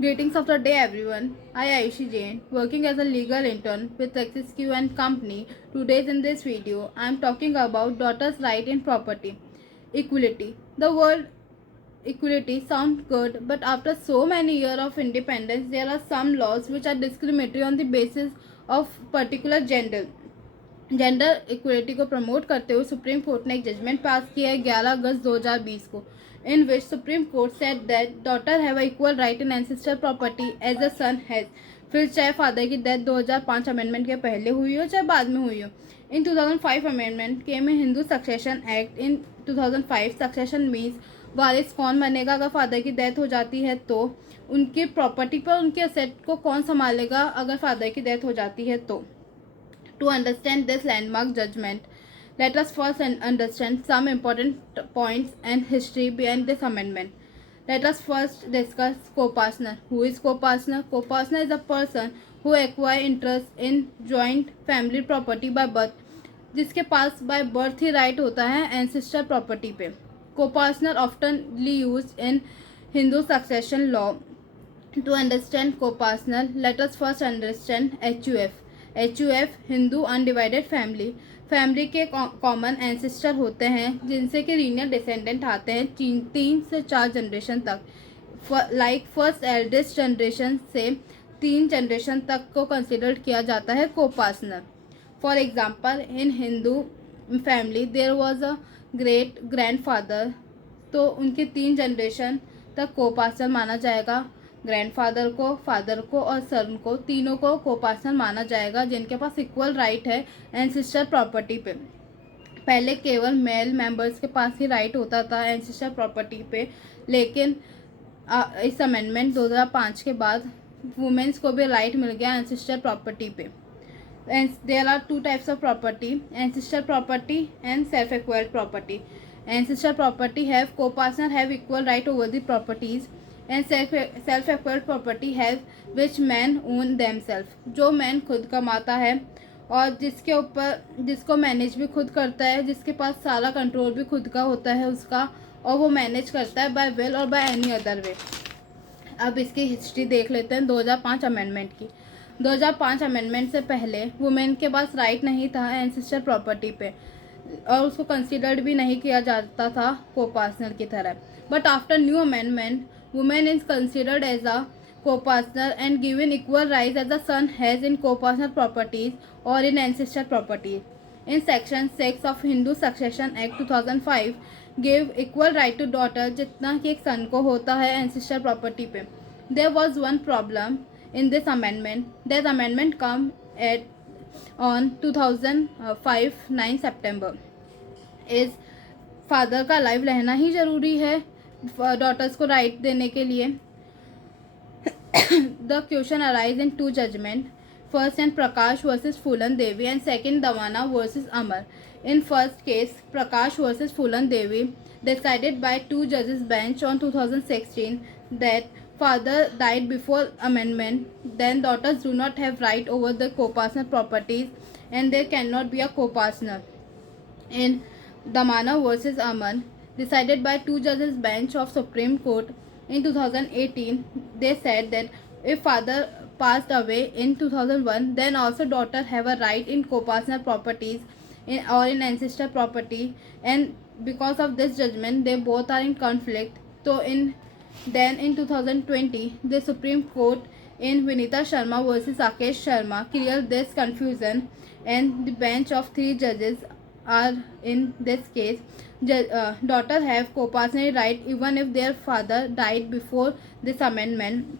Greetings of the day, everyone. I Aishi Jain, working as a legal intern with Lexis Q and Company. Today in this video, I am talking about daughters' right in property. Equality. The word equality sounds good, but after so many years of independence, there are some laws which are discriminatory on the basis of particular gender. Gender equality को promote करते हुए supreme court ने एक judgement पास किया है 11 August 2020 को, in which Supreme Court said that daughter have equal right in ancestor property as a son has. फिर चाहे फादर की डेथ 2005 अमेंडमेंट के पहले हुई हो चाहे बाद में हुई हो। इन 2005 अमेंडमेंट केम इन हिंदू सक्सेशन एक्ट। इन 2005 सक्सेशन मीन्स वारिस कौन बनेगा अगर फादर की डेथ हो जाती है, तो उनकी प्रॉपर्टी पर उनके असेट को कौन संभालेगा अगर फादर की डेथ हो जाती है तो। To understand this landmark judgment, let us first understand some important points and history behind this amendment. Let us first discuss co-partner. Who is co-partner? Co-partner is a person who acquire interest in joint family property by birth, जिसके पास by birth he right होता है ancestor property पे। Co-partner oftenly used in Hindu succession law. To understand co-partner, let us first understand HUF. HUF Hindu undivided family. Family के common ancestor होते हैं जिनसे कि linear descendant आते हैं 3 से 4 जनरेशन तक। लाइक फर्स्ट एल्डेस्ट जनरेशन से 3 जनरेशन तक को कंसिडर किया जाता है co-partner. For example, in Hindu family there was a great grandfather, तो उनके 3 जनरेशन तक को-पार्टनर माना जाएगा। ग्रैंडफादर को, फादर को और सन को, तीनों को को-पार्टनर माना जाएगा जिनके पास इक्वल राइट है एंसेस्टर प्रॉपर्टी पे। पहले केवल मेल मेंबर्स के पास ही राइट होता था एंसेस्टर प्रॉपर्टी पे, लेकिन इस अमेंडमेंट 2005 के बाद वुमेन्स को भी राइट मिल गया एंसेस्टर प्रॉपर्टी पे। There are 2 types of property: ancestor property and self-acquired property. Ancestor property have co-partner have equal right over the properties, and self-acquired property have which men own themselves. जो man खुद कमाता है और जिसके ऊपर जिसको manage भी खुद करता है, जिसके पास सारा कंट्रोल भी खुद का होता है उसका, और वो मैनेज करता है बाय विल और बाय एनी अदर वे। अब इसकी हिस्ट्री देख लेते हैं 2005 अमेंडमेंट की। 2005 अमेंडमेंट से पहले वुमेन के पास राइट नहीं था एंसेस्टर प्रॉपर्टी पे और उसको कंसिडर्ड भी नहीं किया जाता था को-पार्टनर की तरह। But after new amendment, women is considered as a co-partner and given equal rights as the son has in co-partner properties or in ancestor properties. In Section 6 of Hindu Succession Act 2005 gave equal right to daughter जितना कि एक सन को होता है ancestor property पे। There was one problem in this amendment. That amendment come at on 2005 9 September. Is father का live रहना ही ज़रूरी है डॉटर्स को राइट देने के लिए? The question arises in 2 judgments. First in Prakash versus Phulan Devi and second Damana versus Amar. In first case, Prakash versus Phulan Devi, decided by 2 judges bench on 2016 that father died before amendment, then daughters do not have right over the co-partner properties and there cannot be a co-partner. In Damana versus Aman, decided by 2 judges bench of Supreme Court in 2018, they said that if father passed away in 2001, then also daughter have a right in co-partner properties or in ancestor property, and because of this judgment they both are in conflict. So in 2020, the Supreme Court in Vinita Sharma versus Rakesh Sharma cleared this confusion, and the bench of 3 judges are in this case. Daughter have co-partner right even if their father died before this amendment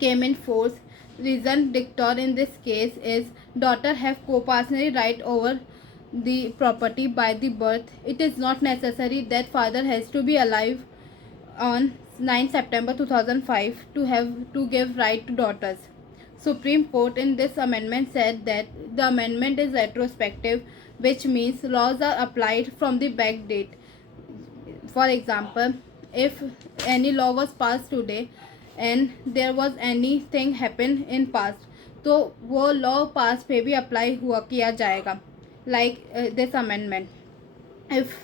came in force. Reason dictor in this case is daughter have co-partner right over the property by the birth. It is not necessary that father has to be alive on 9 September 2005 to give right to daughters. Supreme Court in this amendment said that the amendment is retrospective, which means laws are applied from the back date. For example, if any law was passed today and there was anything happen in past, तो वो law पास पे भी apply हुआ किया जाएगा. Like this amendment, if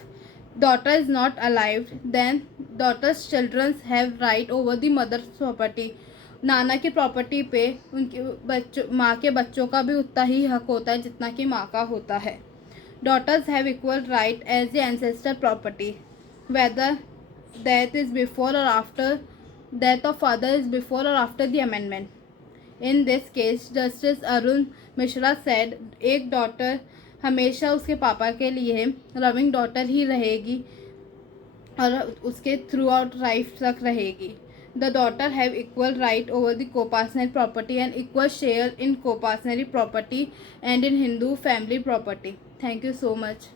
daughter is not alive, then daughter's children have right over the mother's property. नाना की property पे उनके माँ के बच्चों का भी उतना ही हक होता है जितना कि माँ का होता है. Daughters have equal right as the ancestral property, whether death is before or after death of father is before or after the amendment. In this case, Justice Arun Mishra said, एक डॉटर हमेशा उसके पापा के लिए loving daughter ही रहेगी और उसके through out life तक रहेगी. The daughter have equal right over the co-partner property and equal share in co-partner property and in Hindu family property. Thank you so much.